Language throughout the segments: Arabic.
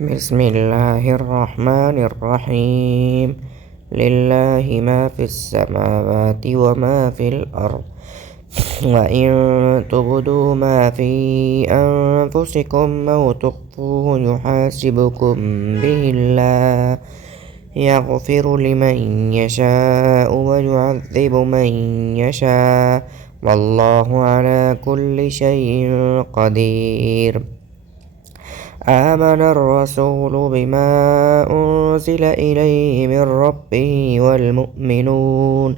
بسم الله الرحمن الرحيم. لله ما في السماوات وما في الأرض، وإن تبدوا ما في أنفسكم أو تخفوه يحاسبكم به الله، يغفر لمن يشاء ويعذب من يشاء، والله على كل شيء قدير. آمن الرسول بما أنزل إليه من ربه والمؤمنون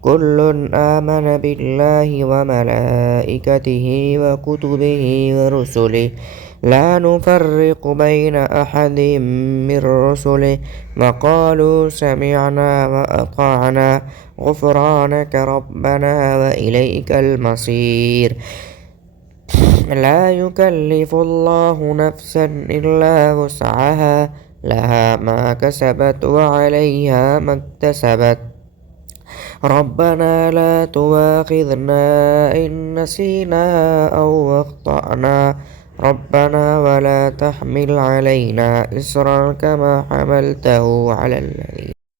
كل آمن بالله وملائكته وكتبه ورسله لا نفرق بين أحد من رسله، وقالوا سمعنا وأطعنا غفرانك ربنا وإليك المصير. لا يكلف الله نفسا إلا وسعها، لها ما كسبت وعليها ما اكتسبت. ربنا لا تؤاخذنا إن نسينا أو أخطأنا، ربنا ولا تحمل علينا إصرا كما حملته على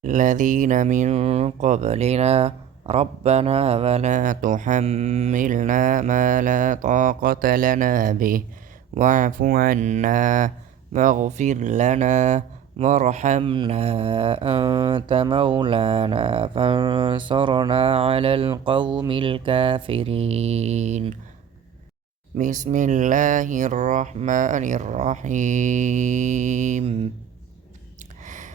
الذين من قبلنا، ربنا ولا تحملنا ما لا طاقة لنا به، واعف عنا واغفر لنا وارحمنا، أنت مولانا فانصرنا على القوم الكافرين. بسم الله الرحمن الرحيم.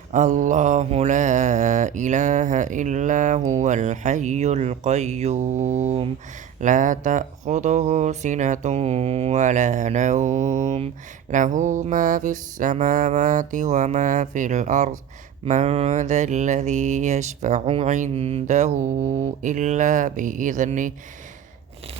الله لا إله إلا هو الحي القيوم، لا تأخذه سنة ولا نوم، له ما في السماوات وما في الأرض، من ذا الذي يشفع عنده إلا بإذنه،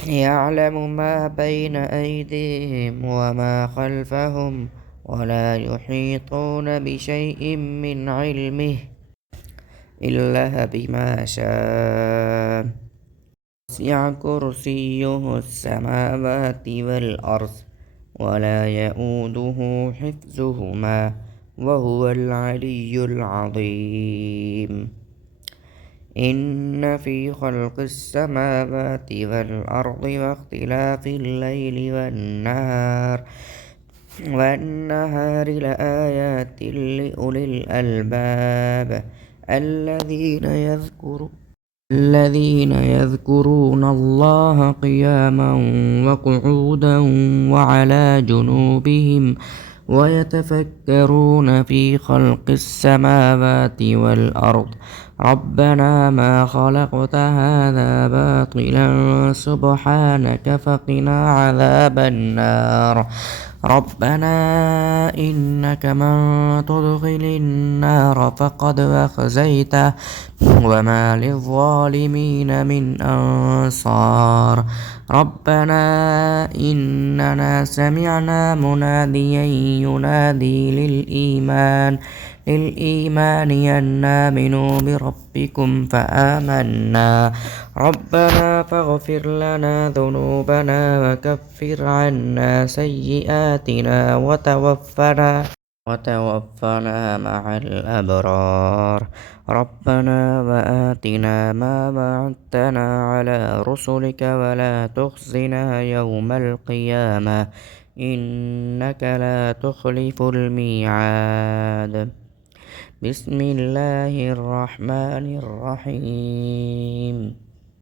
يعلم ما بين أيديهم وما خلفهم، ولا يحيطون بشيء من علمه إلا بما شاء، وسع كرسيه السماوات والأرض ولا يئوده حفظهما وهو العلي العظيم. إن في خلق السماوات والأرض واختلاف الليل والنهار لآيات لأولي الألباب، الذين يذكرون الله قياما وقعودا وعلى جنوبهم، ويتفكرون في خلق السماوات والأرض، ربنا ما خلقت هذا باطلا سبحانك فقنا عذاب النار. ربنا إنك من تدخل النار فقد أخزيته وما للظالمين من أنصار. ربنا إننا سمعنا مناديا ينادي للإيمان أن آمنوا بربكم فآمنا، ربنا فاغفر لنا ذنوبنا وكفر عنا سيئاتنا وتوفنا مع الأبرار. ربنا وآتنا ما وعدتنا على رسلك ولا تخزنا يوم القيامة إنك لا تخلف الميعاد. بسم الله الرحمن الرحيم.